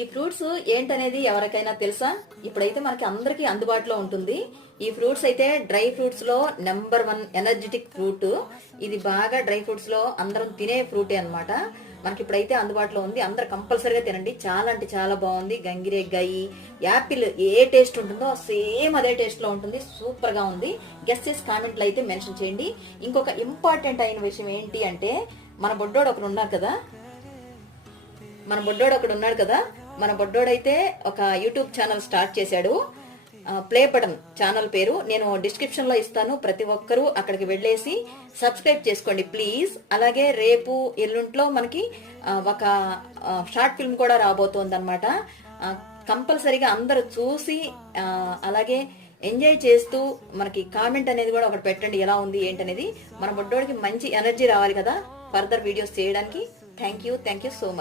ఈ ఫ్రూట్స్ ఏంటనేది ఎవరికైనా తెలుసా? ఇప్పుడైతే మనకి అందరికీ అందుబాటులో ఉంటుంది. ఈ ఫ్రూట్స్ అయితే డ్రై ఫ్రూట్స్ లో నెంబర్ 1 ఎనర్జెటిక్ ఫ్రూట్. ఇది బాగా డ్రై ఫ్రూట్స్ లో అందరం తినే ఫ్రూటే అన్నమాట. మనకి ఇప్పుడైతే అందుబాటులో ఉంది. అందరు కంపల్సరీగా తినండి. చాలా అంటే చాలా బాగుంది. గంగిరేగ్గాయి, యాపిల్ ఏ టేస్ట్ ఉంటుందో సేమ్ అదే టేస్ట్ లో ఉంటుంది. సూపర్ గా ఉంది. గెస్ట్ చేసి కామెంట్లు అయితే మెన్షన్ చేయండి. ఇంకొక ఇంపార్టెంట్ అయిన విషయం ఏంటి అంటే, మన బొడ్డోడు ఒకడు ఉన్నారు కదా, మన బొడ్డోడైతే ఒక యూట్యూబ్ ఛానల్ స్టార్ట్ చేశాడు. ప్లే బటన్ ఛానల్ పేరు నేను డిస్క్రిప్షన్ లో ఇస్తాను. ప్రతి ఒక్కరూ అక్కడికి వెళ్ళేసి సబ్స్క్రైబ్ చేసుకోండి ప్లీజ్. అలాగే రేపు ఎల్లుంట్లో మనకి ఒక షార్ట్ ఫిల్మ్ కూడా రాబోతోంది అనమాట. కంపల్సరీగా అందరూ చూసి అలాగే ఎంజాయ్ చేస్తూ మనకి కామెంట్ అనేది కూడా ఒకటి పెట్టండి, ఎలా ఉంది ఏంటనేది. మన బొడ్డోడికి మంచి ఎనర్జీ రావాలి కదా ఫర్దర్ వీడియోస్ చేయడానికి. Thank you so much.